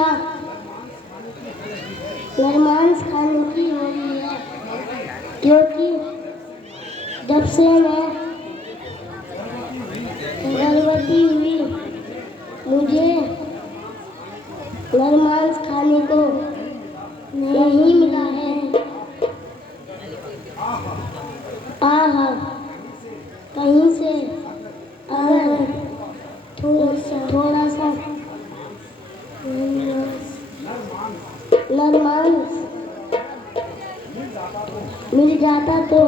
इच्छा नरमांस खाने की हो रही है, क्योंकि जब से मैं गर्भवती हुई मुझे नरमांस खाने को नहीं मिला है। आहा, कहीं से अगर थोड़ा सा नरमांस मिल जाता तो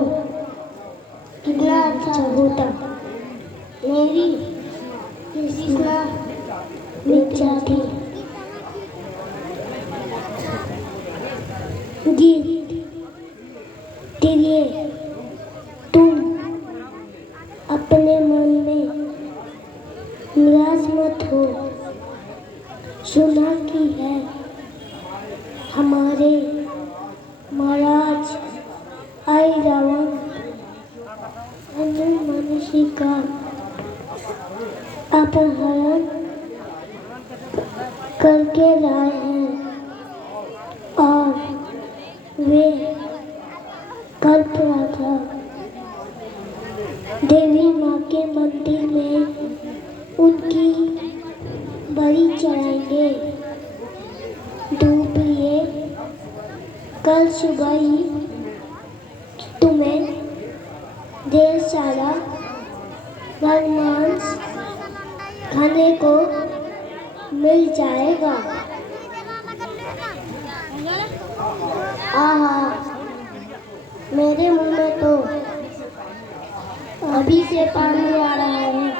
कितना अच्छा होता। मेरी तृष्णा मिट जाती। जी तेरे तुम अपने मन में निराश मत हो। सुना की है हमारे महाराज आई रावण मनुष्य का अपहरण करके लाए हैं और वे कल्प राजा देवी माँ के मंदिर में उनकी बलि चढ़ाएंगे। धूप लिए कल सुबह ही तुम्हें ढेर सारा नरमांस खाने को मिल जाएगा। आहा, मेरे मुंह में तो अभी से पानी आ रहा है।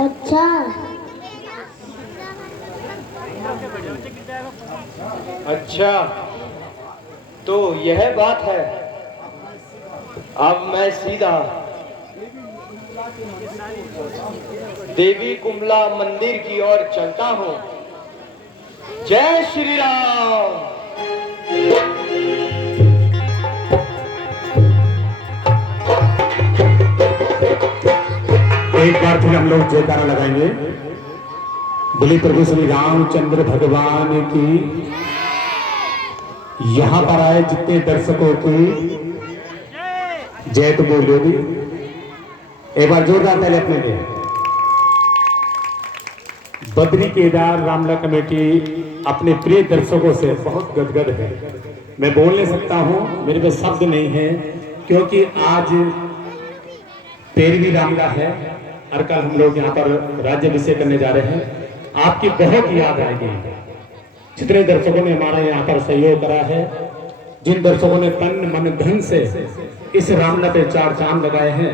अच्छा, अच्छा, तो यह बात है। अब मैं सीधा देवी कुंभला मंदिर की ओर चलता हूँ। जय श्री राम। एक बार फिर हम लोग जयकारा लगाएंगे। बोले प्रभु श्री रामचंद्र भगवान की। यहां पर आए जितने दर्शकों की जय तो बोलोगी। एक बार जोरदार ताली अपने लिए। बद्री केदार रामला कमेटी अपने प्रिय दर्शकों से बहुत गदगद है। मैं बोल नहीं सकता हूं, मेरे पास शब्द नहीं है, क्योंकि आज 13वीं रामला है और कल हम लोग यहाँ पर राज्याभिषेक करने जा रहे हैं। आपकी बहुत याद आएगी। जितने दर्शकों ने हमारा यहाँ पर सहयोग करा है, जिन दर्शकों ने तन मन धन से इस रामला पे 4 चांद लगाए हैं,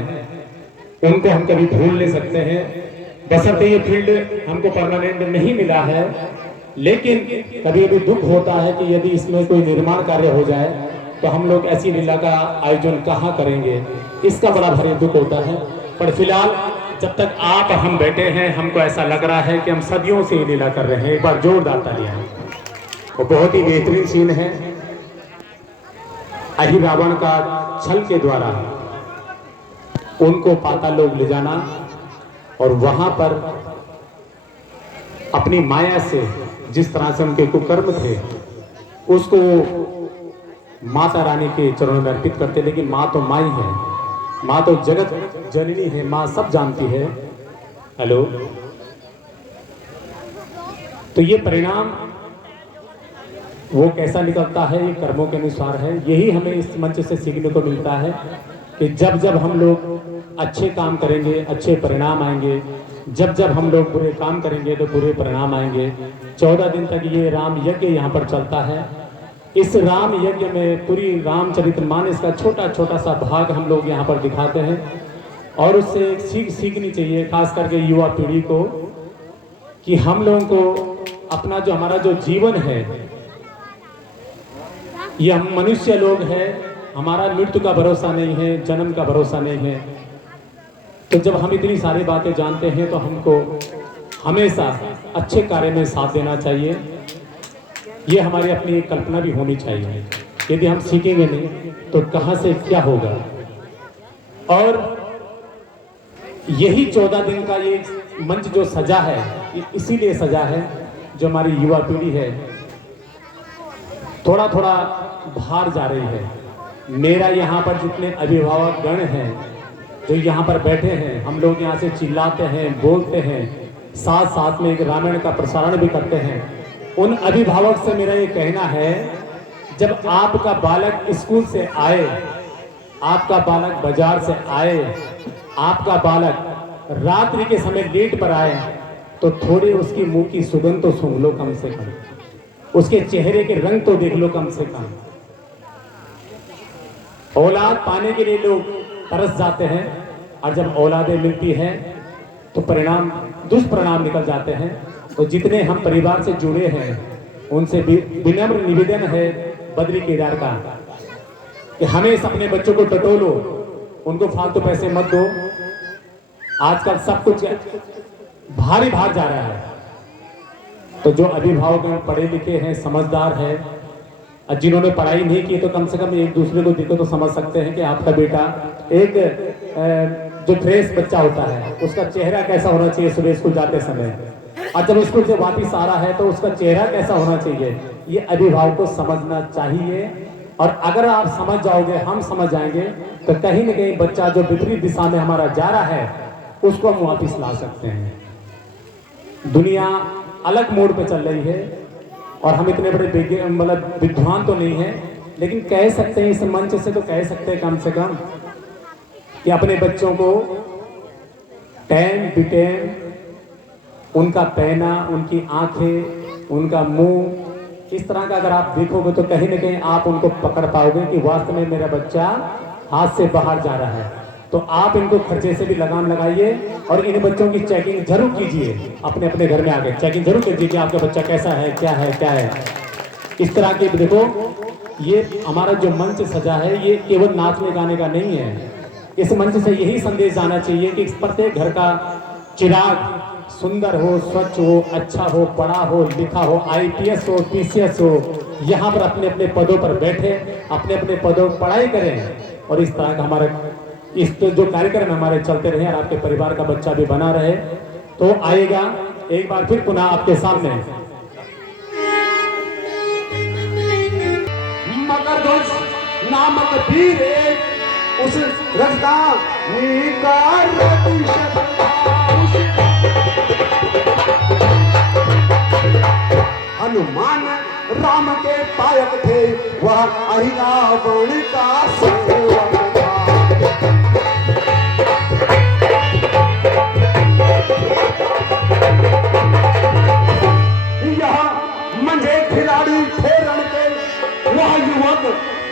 उनको हम कभी भूल नहीं सकते हैं। बशर्ते ये फील्ड हमको परमानेंट नहीं मिला है, लेकिन कभी कभी दुख होता है कि यदि इसमें कोई निर्माण कार्य हो जाए तो हम लोग ऐसी लीला का आयोजन कहाँ करेंगे, इसका बड़ा भारी दुख होता है। पर फिलहाल जब तक आप हम बैठे हैं, हमको ऐसा लग रहा है कि हम सदियों से ये लीला कर रहे हैं। एक बार जोरदार तालियां। वो बहुत ही बेहतरीन सीन है। अहि रावण का छल के द्वारा उनको पाताल लोक ले जाना और वहां पर अपनी माया से जिस तरह से उनके कुकर्म थे उसको माता रानी के चरणों में अर्पित करते। लेकिन माँ तो माँ ही है, माँ तो जगत जननी है, माँ सब जानती है। हेलो, तो ये परिणाम वो कैसा निकलता है, ये कर्मों के अनुसार है। यही हमें इस मंच से सीखने को मिलता है कि जब जब हम लोग अच्छे काम करेंगे अच्छे परिणाम आएंगे, जब जब हम लोग बुरे काम करेंगे तो बुरे परिणाम आएंगे। 14 दिन तक ये राम यज्ञ यहाँ पर चलता है। इस राम यज्ञ में पूरी रामचरितमानस का छोटा छोटा सा भाग हम लोग यहाँ पर दिखाते हैं और उससे एक सीख सीखनी चाहिए, खास करके युवा पीढ़ी को, कि हम लोगों को अपना जो हमारा जो जीवन है, ये हम मनुष्य लोग हैं, हमारा मृत्यु का भरोसा नहीं है, जन्म का भरोसा नहीं है। तो जब हम इतनी सारी बातें जानते हैं तो हमको हमेशा अच्छे कार्य में साथ देना चाहिए। ये हमारी अपनी एक कल्पना भी होनी चाहिए। यदि हम सीखेंगे नहीं तो कहाँ से क्या होगा। और यही 14 दिन का ये मंच जो सजा है, इसीलिए सजा है जो हमारी युवा पीढ़ी है थोड़ा थोड़ा बाहर जा रही है। मेरा यहाँ पर जितने अभिभावक गण हैं जो यहाँ पर बैठे हैं, हम लोग यहाँ से चिल्लाते हैं, बोलते हैं, साथ साथ में एक रामायण का प्रसारण भी करते हैं। उन अभिभावक से मेरा ये कहना है, जब आपका बालक स्कूल से आए, आपका बालक बाजार से आए, आपका बालक रात्रि के समय लेट पर आए, तो थोड़ी उसकी मुंह की सुगंध तो सूंघ लो कम से कम, उसके चेहरे के रंग तो देख लो कम से कम। औलाद पाने के लिए लोग तरस जाते हैं और जब औलादें मिलती हैं तो परिणाम दुष्परिणाम निकल जाते हैं। तो जितने हम परिवार से जुड़े हैं उनसे विनम्र निवेदन है बद्री केदार का कि हमेशा अपने बच्चों को टटोलो, उनको फालतू पैसे मत दो। आजकल सब कुछ भारी भार जा रहा है। तो जो अभिभावक हैं पढ़े लिखे हैं, समझदार हैं, और जिन्होंने पढ़ाई नहीं की तो कम से कम एक दूसरे को देखो तो समझ सकते हैं कि आपका बेटा एक जो फ्रेश बच्चा होता है उसका चेहरा कैसा होना चाहिए सुबह स्कूल जाते समय, और जब स्कूल से वापस आ रहा है तो उसका चेहरा कैसा होना चाहिए, ये अभिभावक को समझना चाहिए। और अगर आप समझ जाओगे, हम समझ जाएंगे, तो कहीं ना कहीं बच्चा जो विपरीत दिशा में हमारा जा रहा है उसको हम वापिस ला सकते हैं। दुनिया अलग मोड़ पे चल रही है और हम इतने बड़े मतलब विद्वान तो नहीं हैं, लेकिन कह सकते हैं, इस मंच से तो कह सकते हैं कम से कम कि अपने बच्चों को टाइम टू टाइम उनका पहना, उनकी आंखें, उनका मुंह, इस तरह का अगर आप देखोगे तो कहीं ना कहीं आप उनको पकड़ पाओगे कि वास्तव में मेरा बच्चा हाथ से बाहर जा रहा है। तो आप इनको खर्चे से भी लगाम लगाइए और इन बच्चों की चेकिंग जरूर कीजिए। अपने अपने घर में आके चेकिंग जरूर कीजिए कि आपका बच्चा कैसा है, क्या है, क्या है। इस तरह के देखो, ये हमारा जो मंच सजा है ये केवल नाचने गाने का नहीं है। इस मंच से यही संदेश जाना चाहिए कि प्रत्येक घर का चिराग सुंदर हो, स्वच्छ हो, अच्छा हो, पढ़ा हो, लिखा हो, IPS हो, PCS हो, यहाँ पर अपने अपने पदों पर बैठे, अपने अपने पदों पर पढ़ाई करें और इस तरह का हमारा इस तो जो कार्यक्रम हमारे चलते रहे और आपके परिवार का बच्चा भी बना रहे। तो आएगा एक बार फिर पुनः आपके सामने मगरध्वज नामक वीर उस राजधानी का हनुमान राम के पायक थे, वह अहिरावण का सेवक था। यहाँ मंझे खिलाड़ी थे रण के, वह युवक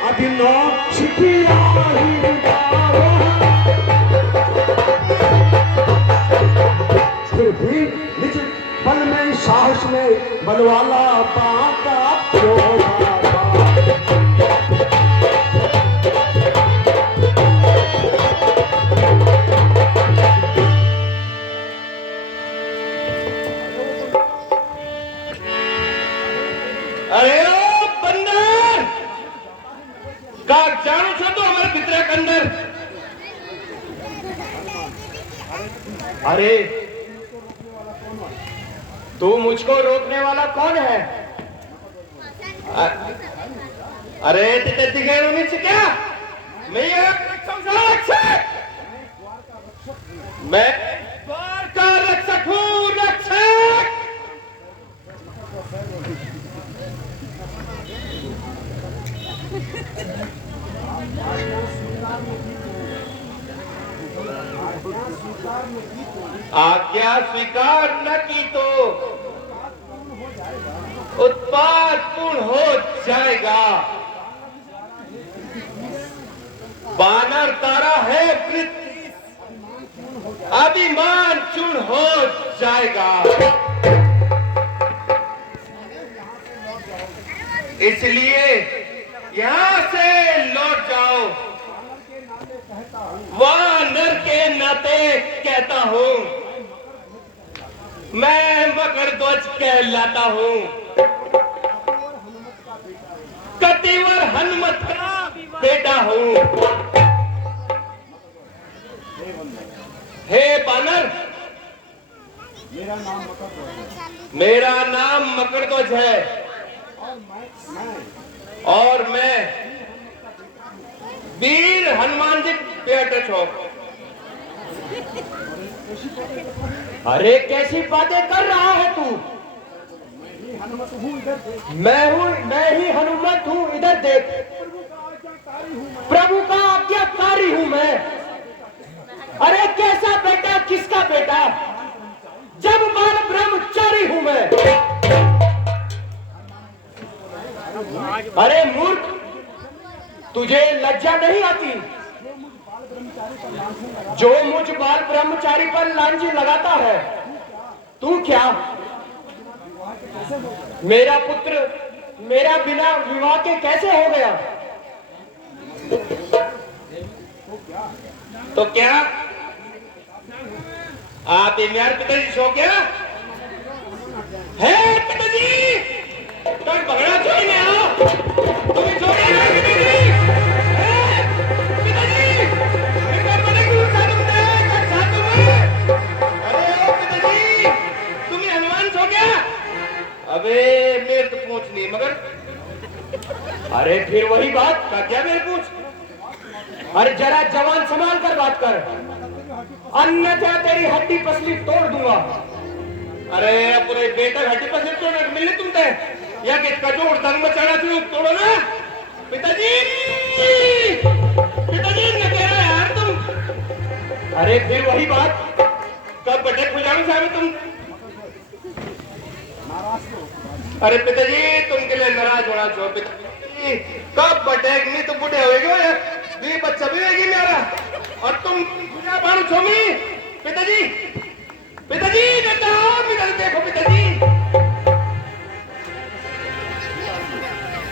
अभिनव शिकिया फिर भी निज बल में, साहस में बलवाला बाका अरे ओ बंदर का जानो छो तो हमारे भितरे के अंदर। अरे तू मुझको रोकने वाला कौन है? अरे तिथे दिखेड़ो नहीं से क्या? मैं ये रक्षक, मैं द्वार का रक्षक हूँ, रक्षक। आज्ञा स्वीकार न की तो उत्पात पूर्ण हो जाएगा। बानर तारा है पृथ्वी, अभिमान चूर्ण हो जाएगा। इसलिए यहां से लौट जाओ। वानर के नाते कहता हूं, मैं मगरध्वज कहलाता हूं, कटिवर हनुमत का बेटा हूं। हे बानर, मेरा नाम मगरध्वज है। मेरा नाम मकरध्वज है और मैं वीर हनुमान जी पेट चौक। अरे कैसी बातें कर रहा है तू? मैं ही हनुमत हूँ, इधर देख। प्रभु का आज्ञाकारी हूँ मैं। अरे कैसा बेटा, किसका बेटा? जब बाल ब्रह्मचारी हूँ मैं। अरे मूर्ख, तुझे लज्जा नहीं आती? जो मुझ बाल ब्रह्मचारी पर लांछन लगाता है, तू क्या? मेरा पुत्र मेरा बिना विवाह के कैसे हो गया? तो क्या आप मेरे पिताजी छो क्या है? पिताजी तो पकड़ा छोड़ में आओ, तुम्हें छोड़े ना पिताजी। पिताजी मेरा बड़े गुरु साहब ने कहा तुम्हें। अरे ओ पिताजी तुम्हें हनुमान छो क्या? अबे मेरे तो पूछ नहीं मगर। अरे फिर वही बात का क्या मेरे पूछ? अरे जरा जवान संभाल कर बात कर, अन्यथा तेरी हड्डी पसली तोड़ दूंगा। अरे पूरे बेटा हड्डी पसली तोड़ मिले तुमसे या कि कचोड़ दंग मचाना शुरू तोड़ो ना। पिताजी पिताजी न कह रहे यार तुम। अरे फिर वही बात, कब बटे खुजारू साहब तुम? अरे पिताजी तुम के लिए नाराज होना चाहिए पिताजी। कब बटे नहीं तो बूढ़े होएगे, ये बच्चा भी होगी मेरा और तुम पूजा बाणु छोमी। पिताजी पिताजी देखो पिताजी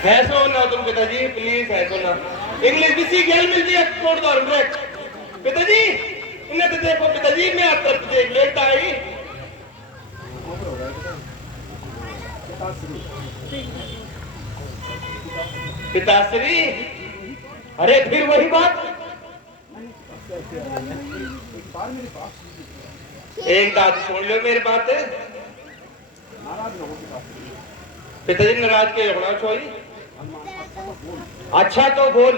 है सो ना तुम पिताजी, प्लीज है सो ना। इंग्लिश भी सीख गया मिलती है तोड़ दो ब्रेक। पिताजी इन्हें तो देखो पिताजी, मैं आप तरफ देख लेता आई। पिताश्री अरे फिर वही बात। एक बात सुन लो मेरी बात। पिताजी नाराज के होना चाहिए। अच्छा तो बोल,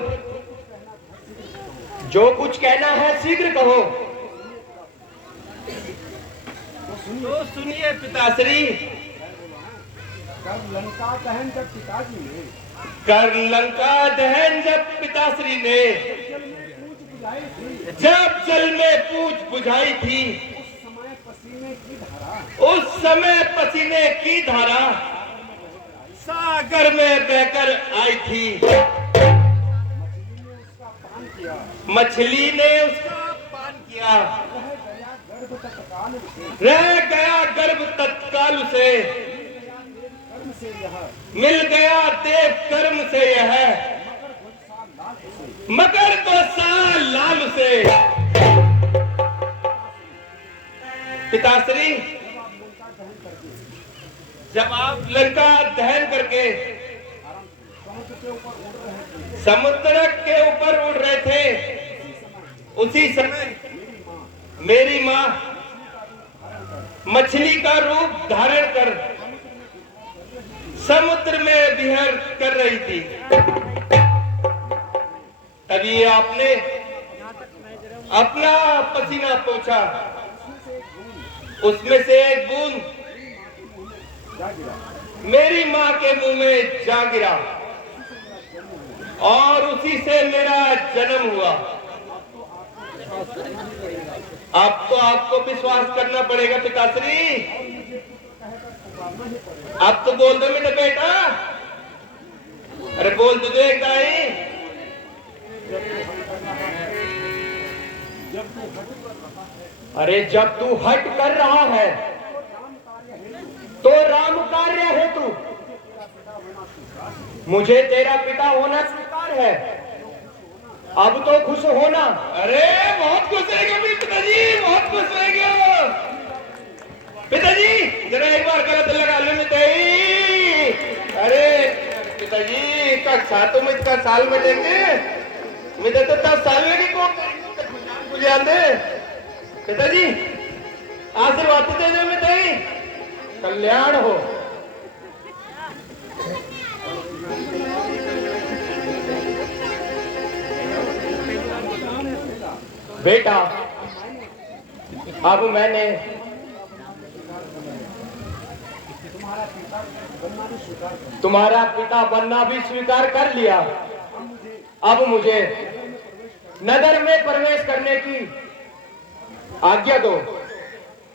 जो कुछ कहना है शीघ्र कहो। तो सुनिए पिताश्री। कर लंका दहन जब पिताजी ने कर लंका दहन जब पिताश्री ने जब जल में पूछ बुझाई थी, उस समय पसीने की धारा सागर में बहकर आई थी। मछली ने उसका पान किया, रह गया गर्भ तत्काल उसे, मिल गया देव कर्म से यह, मगर तो साल लाल से। पिताश्री जब आप लंका दहन करके समुद्र के ऊपर उड़ रहे थे, उसी समय मेरी माँ मछली का रूप धारण कर समुद्र में विहर कर रही थी। तभी आपने अपना पसीना पोंछा, उसमें से एक बूंद मेरी माँ के मुंह में जा गिरा और उसी से मेरा जन्म हुआ। अब तो आपको विश्वास करना पड़ेगा पिताश्री। अब तो बोल दो मेरा बेटा, अरे बोल तो दो एक दाई। अरे जब तू हट कर रहा है तो राम कार्य हेतु मुझे तेरा पिता होना स्वीकार है। अब तो खुश होना। अरे बहुत खुश रहेगा मेरे पिताजी, बहुत खुश रहेगा पिताजी। जरा एक बार गलत लगा लो मिताई। अरे पिताजी कक्षा तो मैं इसका साल में देंगे, मुझे तो 10 साल में की गुजान दे। पिताजी आशीर्वाद तो दे दो मिताई। कल्याण हो। बेटा, अब मैंने तुम्हारा पिता बनना भी स्वीकार कर लिया। अब मुझे नगर में प्रवेश करने की आज्ञा दो।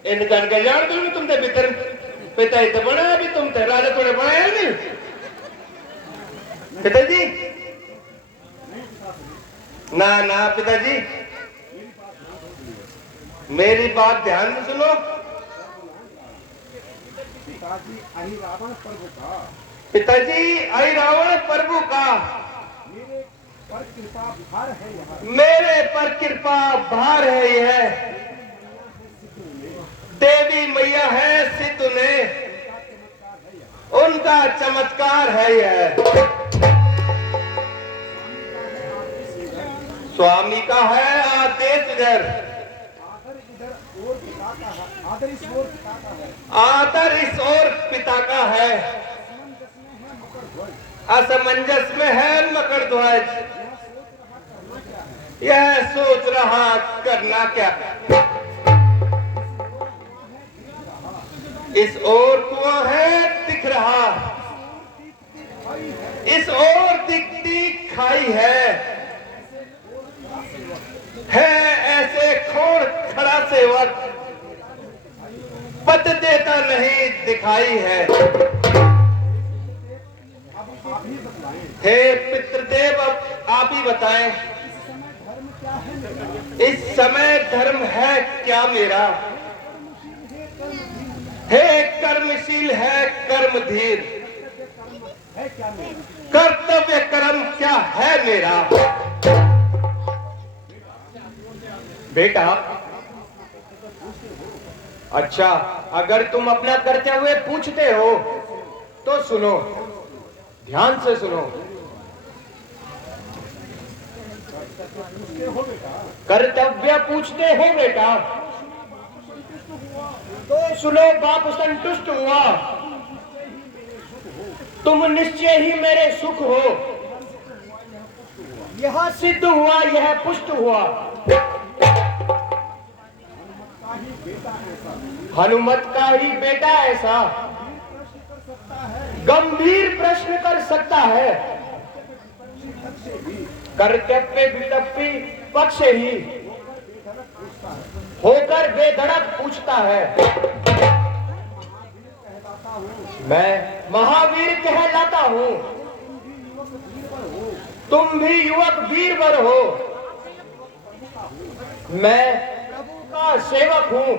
इन जान के जान दूंगी तुमसे भीतर पिता ही तो बना अभी तुम थे राजा तूने बनाया नहीं पिताजी। ना ना पिताजी मेरी बात ध्यान से सुनो। पिताजी आई रावण प्रभु का, पिताजी आई रावण प्रभु का, मेरे पर कृपा भार है यहाँ, मेरे पर कृपा भार है यह, देवी मैया है सिद्ध ने, उनका चमत्कार है यह। स्वामी का है आदेश इधर, आदर इधर और पिता का है, आदर इस ओर पिता का है, आदर इस ओर पिता का है, असमंजस में है मकर ध्वज, यह सोच रहा करना क्या। इस ओर कुआं है दिख रहा, इस ओर दिखती खाई है ऐसे खोड़ खड़ा सेवक, पद देता नहीं दिखाई है। हे पितृदेव अब आप ही बताएं, इस समय धर्म है क्या मेरा? हे कर्मशील है कर्मधीर, कर्तव्य कर्म क्या है मेरा? बेटा, अच्छा, अगर तुम अपना कर्तव्य पूछते हो तो सुनो, ध्यान से सुनो। कर्तव्य पूछते हो बेटा तो सुनो, बाप संतुष्ट हुआ, तुम निश्चय ही मेरे सुख हो, यह सिद्ध हुआ, यह पुष्ट हुआ। हनुमत का ही बेटा ऐसा गंभीर प्रश्न कर सकता है, कर्तव्य वितप्पी पक्ष ही होकर बेधड़क पूछता है। मैं महावीर कहलाता हूँ, तुम भी युवक वीरवर हो, मैं प्रभु का सेवक हूँ,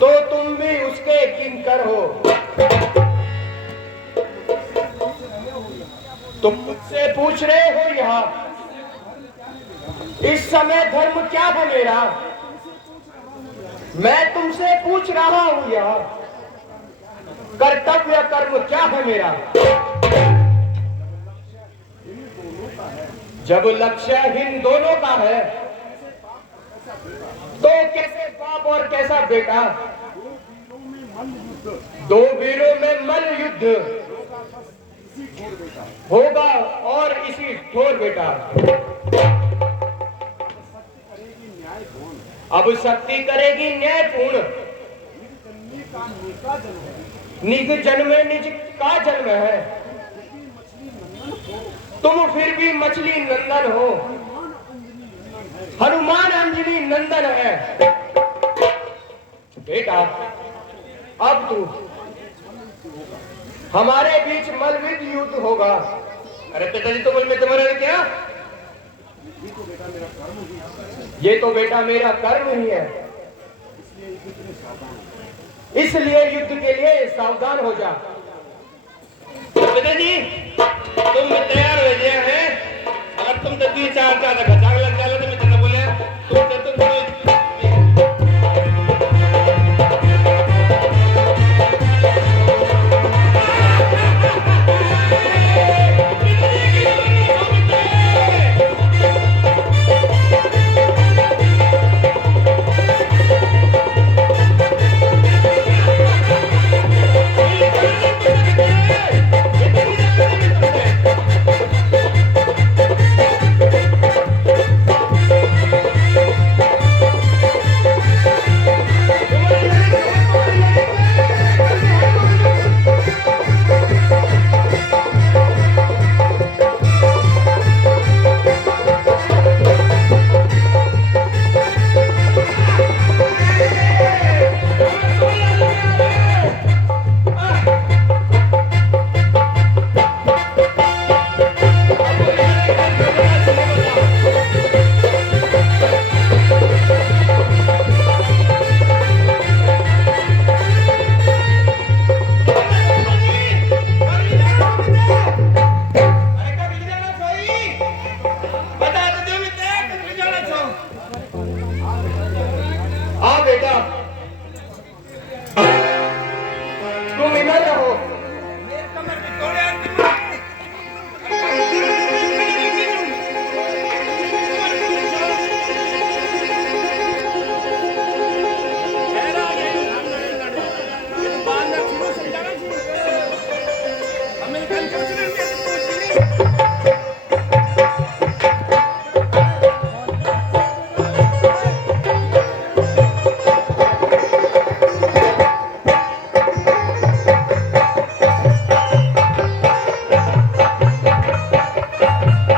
तो तुम भी उसके किंकर हो। तुम मुझसे पूछ रहे हो यहाँ इस समय धर्म क्या है मेरा? मैं तुमसे पूछ रहा हूं यहाँ कर्तव्य कर्म क्या है मेरा? जब लक्ष्य इन दोनों का है तो कैसे बाप और कैसा बेटा? दो वीरों में मल युद्ध होगा और इसी ठोर बेटा। अब शक्ति करेगी न्यायपूर्ण, निज जन्म निज का जन्म है, तुम फिर भी मछली नंदन हो, हनुमान अंजनी नंदन है। बेटा, अब तू हमारे बीच मलविद युद्ध होगा। अरे पिताजी तो बोल में तुम्हारा क्या? ये तो बेटा मेरा कर्म ही है, इसलिए युद्ध के लिए सावधान हो जा। पिताजी तुम तैयार हो गए हैं?